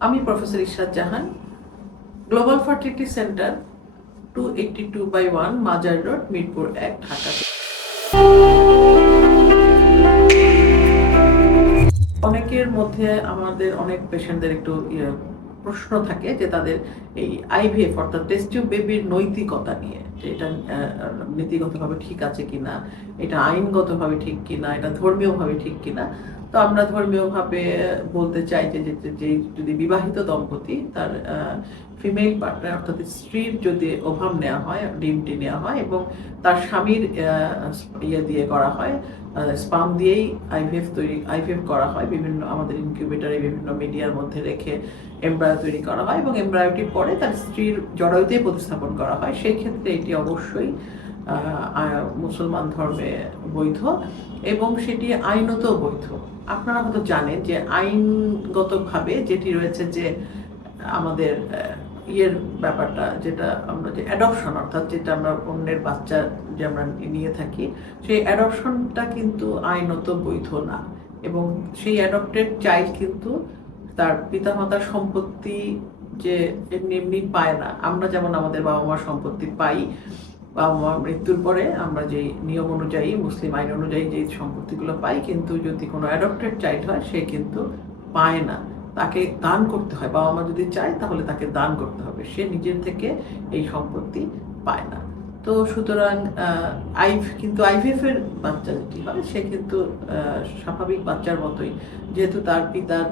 আমি professor Ishrat Jahan global fertility centre two eighty two by one Mazar road Mirpur এক ঢাকা অনেকের মধ্যে আমাদের অনেক পেশেন্টদের একটু ইয়ে, প্রশ্ন থাকে যে তাদের এই আইভিএফ অর্থাৎ টেস্ট টিউব বেবির নৈতিকতা নিয়ে যে এটা নীতিগতভাবে ঠিক আছে কিনা এটা আইনগতভাবে ঠিক কিনা এটা ধর্মীয়ভাবে ঠিক কিনা তো আমরা ধর্মীয়ভাবে বলতে চাই যে, যে- যদি বিবাহিত দম্পতি তার ফিমেল পার্টনার অর্থাৎ স্ত্রীর যদি ওভাম নেওয়া হয়, ডিমটি নেওয়া হয় এবং তার স্বামীর ইয়ে দিয়ে করা হয় স্পাম দিয়েই আইভিএফ তৈরি আইভিএফ করা হয়, বিভিন্ন আমাদের ইনকিউবেটারে বিভিন্ন মিডিয়ার মধ্যে রেখে এমব্রায়ো তৈরি করা হয় এবং এমব্রায়োটি পরে তার স্ত্রীর জরায়ুতেই প্রতিস্থাপন করা হয়, সেই ক্ষেত্রে এটি অবশ্যই মুসলমান ধর্মে বৈধ এবং সেটি আইনত বৈধ। আপনারা হয়তো জানেন যে আইনগতভাবে যেটি রয়েছে যে আমাদের ইয়ের ব্যাপারটা, যেটা আমরা যে অ্যাডপশন অর্থাৎ যেটা আমরা অন্যের বাচ্চা যে আমরা নিয়ে থাকি, সেই অ্যাডপশনটা কিন্তু আইনত বৈধ না এবং সেই অ্যাডপ্টেড চাইল্ড কিন্তু তার পিতামাতার সম্পত্তি যে এমনি এমনি পায় না। আমরা যেমন আমাদের বাবা মার সম্পত্তি পাই মার মৃত্যুর পরে আমরা যে নিয়ম অনুযায়ী, মুসলিম আইন অনুযায়ী যে সম্পত্তিগুলো পাই, কিন্তু যদি কোনো অ্যাডপ্টেড চাইল্ড হয়, সে কিন্তু পায় না। তাকে দান করতে হয়। বাবা মা যদি চায়, তাহলে তাকে দান করতে হবে। সে নিজের থেকে এই সম্পত্তি পায় না। তো সুতরাং আইভ, কিন্তু আইভিএফ এর বাচ্চা যেটি হয়, সে কিন্তু স্বাভাবিক বাচ্চার মতোই। যেহেতু তার পিতার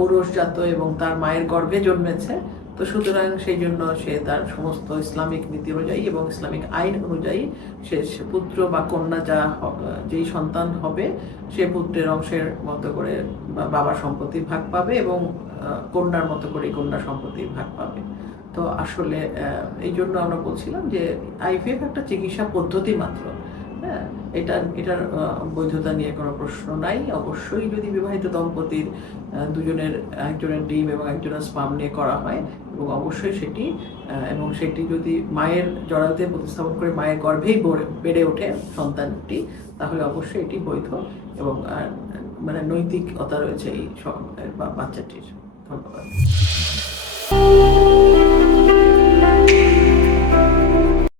ঔরসজাত এবং তার মায়ের গর্ভে জন্মেছে তো সুতরাং সেই জন্য সে তার সমস্ত ইসলামিক নীতি অনুযায়ী এবং ইসলামিক আইন অনুযায়ী সে পুত্র বা কন্যা যা যেই সন্তান হবে, সে পুত্রের অংশের মতো করে বাবার সম্পত্তির ভাগ পাবে এবং কন্যার মতো করে কন্যা সম্পত্তির ভাগ পাবে। তো আসলে এই জন্য আমরা বলছিলাম যে আইভিএফ একটা চিকিৎসা পদ্ধতি মাত্র। হ্যাঁ এটা এটার বৈধতা নিয়ে কোনো প্রশ্ন নাই। অবশ্যই যদি বিবাহিত দম্পতির দুজনের একজনের ডিম এবং একজনের স্পাম নিয়ে করা হয়, এবং অবশ্যই সেটি এবং সেটি যদি মায়ের জড়াতে প্রতিস্থাপন করে মায়ের গর্ভেই বেড়ে ওঠে সন্তানটি, তাহলে অবশ্যই এটি বৈধ এবং মানে নৈতিকতা রয়েছে এই বাচ্চাটির। ধন্যবাদ।